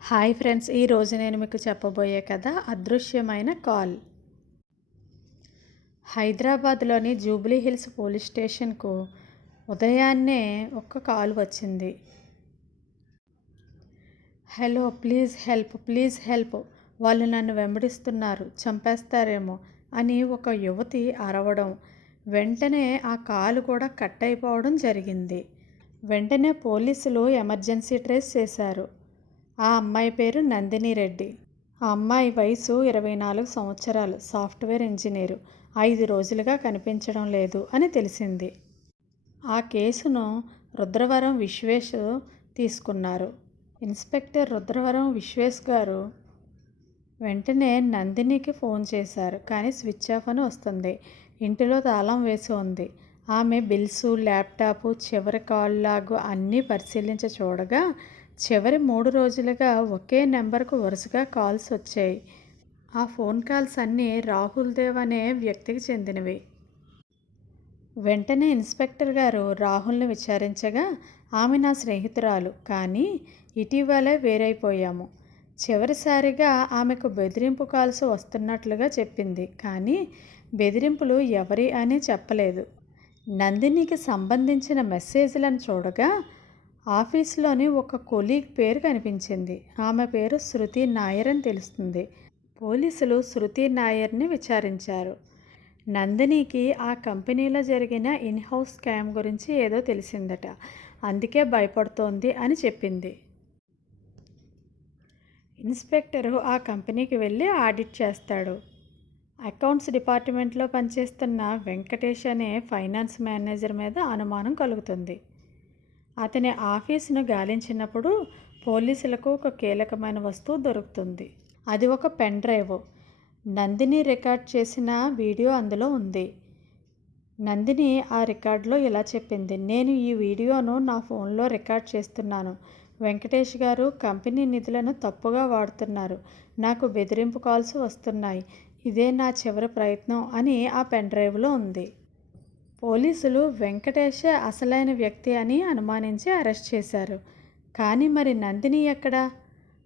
Hi friends ఈరోజు నేను మీకు చెప్పబోయే కథ అదృశ్యమైన కాల్. హైదరాబాద్లోని జూబ్లీ హిల్స్ పోలీస్ స్టేషన్కు ఉదయాన్నే ఒక్క కాల్ వచ్చింది. Hello please help please help. వాళ్ళు నన్ను వెంబడిస్తున్నారు చంపేస్తారేమో అని ఒక యువతి అరవడం. వెంటనే ఆ కాలు కూడా కట్ అయిపోవడం జరిగింది. వెంటనే పోలీసులు ఎమర్జెన్సీ ట్రేస్ చేశారు. ఆ అమ్మాయి పేరు నందిని రెడ్డి. ఆ అమ్మాయి వయసు ఇరవై నాలుగు సంవత్సరాలు. Software engineer. ఐదు రోజులుగా కనిపించడం లేదు అని తెలిసింది. ఆ కేసును రుద్రవరం విశ్వేష్ తీసుకున్నారు. ఇన్స్పెక్టర్ రుద్రవరం విశ్వేష్ గారు వెంటనే నందినికి ఫోన్ చేశారు. కానీ స్విచ్ ఆఫ్ అని వస్తుంది. ఇంటిలో తాళం వేసి ఉంది. ఆమె బిల్సు ల్యాప్టాప్ చివరి కాల్ లాగు అన్నీ పరిశీలించి చూడగా చివరి మూడు రోజులుగా ఒకే నెంబర్కు వరుసగా కాల్స్ వచ్చాయి. ఆ ఫోన్ కాల్స్ అన్నీ రాహుల్ దేవ్ అనే వ్యక్తికి చెందినవి. వెంటనే ఇన్స్పెక్టర్ గారు రాహుల్ని విచారించగా ఆమె నా స్నేహితురాలు కానీ ఇటీవలే వేరైపోయాము. చివరిసారిగా ఆమెకు బెదిరింపు కాల్స్ వస్తున్నట్లుగా చెప్పింది కానీ బెదిరింపులు ఎవరి అని చెప్పలేదు. నందినికి సంబంధించిన మెసేజ్లను చూడగా ఆఫీస్లోని ఒక కొలీగ్ పేరు కనిపించింది. ఆమె పేరు శృతి నాయర్ అని తెలుస్తుంది. పోలీసులు శృతి నాయర్ని విచారించారు. నందినికి ఆ కంపెనీలో జరిగిన ఇన్హౌస్ స్కామ్ గురించి ఏదో తెలిసిందట. అందుకే భయపడుతోంది అని చెప్పింది. ఇన్స్పెక్టరు ఆ కంపెనీకి వెళ్ళి ఆడిట్ చేస్తాడు. అకౌంట్స్ డిపార్ట్మెంట్లో పనిచేస్తున్న వెంకటేష్ అనే ఫైనాన్స్ మేనేజర్ మీద అనుమానం కలుగుతుంది. అతని ఆఫీసును గాలించినప్పుడు పోలీసులకు ఒక కీలకమైన వస్తువు దొరుకుతుంది. అది ఒక పెన్ డ్రైవ్. నందిని రికార్డ్ చేసిన వీడియో అందులో ఉంది. నందిని ఆ రికార్డులో ఇలా చెప్పింది నేను ఈ వీడియోను నా ఫోన్లో రికార్డ్ చేస్తున్నాను. వెంకటేష్ గారు కంపెనీ నిధులను తప్పుగా వాడుతున్నారు. నాకు బెదిరింపు కాల్స్ వస్తున్నాయి. ఇదే నా చివరి ప్రయత్నం అని ఆ పెన్ డ్రైవ్లో ఉంది. పోలీసులు వెంకటేషే అసలైన వ్యక్తి అని అనుమానించి అరెస్ట్ చేశారు. కానీ మరి నందిని ఎక్కడ?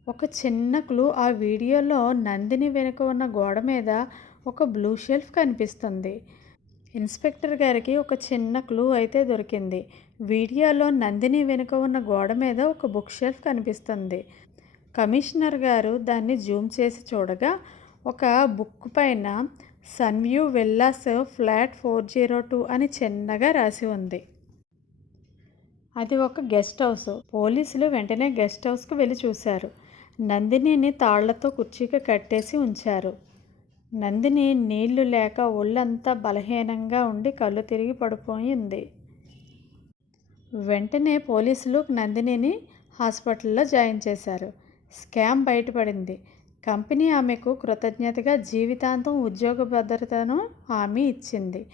ఒక చిన్న క్లూ ఆ వీడియోలో నందిని వెనుక ఉన్న గోడ మీద ఒక బ్లూ షెల్ఫ్ కనిపిస్తుంది. ఇన్స్పెక్టర్ గారికి ఒక చిన్న క్లూ అయితే దొరికింది. వీడియోలో నందిని వెనుక ఉన్న గోడ మీద ఒక బుక్ షెల్ఫ్ కనిపిస్తుంది. కమిషనర్ గారు దాన్ని జూమ్ చేసి చూడగా ఒక బుక్ పైన Sunview villas flat four zero two అని చిన్నగా రాసి ఉంది. అది ఒక గెస్ట్ హౌస్. పోలీసులు వెంటనే గెస్ట్ హౌస్కు వెళ్ళి చూశారు. నందినిని తాళ్ళతో కుర్చీకి కట్టేసి ఉంచారు. నందిని నీళ్ళు లేక ఒళ్ళంతా బలహీనంగా ఉండి కళ్ళు తిరిగి పడిపోయింది. వెంటనే పోలీసులు నందినిని హాస్పిటల్లో జాయిన్ చేశారు. స్కామ్ బయటపడింది. కంపెనీ ఆమెకు కృతజ్ఞతగా జీవితాంతం ఉద్యోగ భద్రతను హామీ ఇచ్చింది.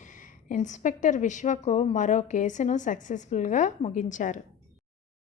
ఇన్స్పెక్టర్ విశ్వకు మరో కేసును సక్సెస్ఫుల్గా ముగించారు.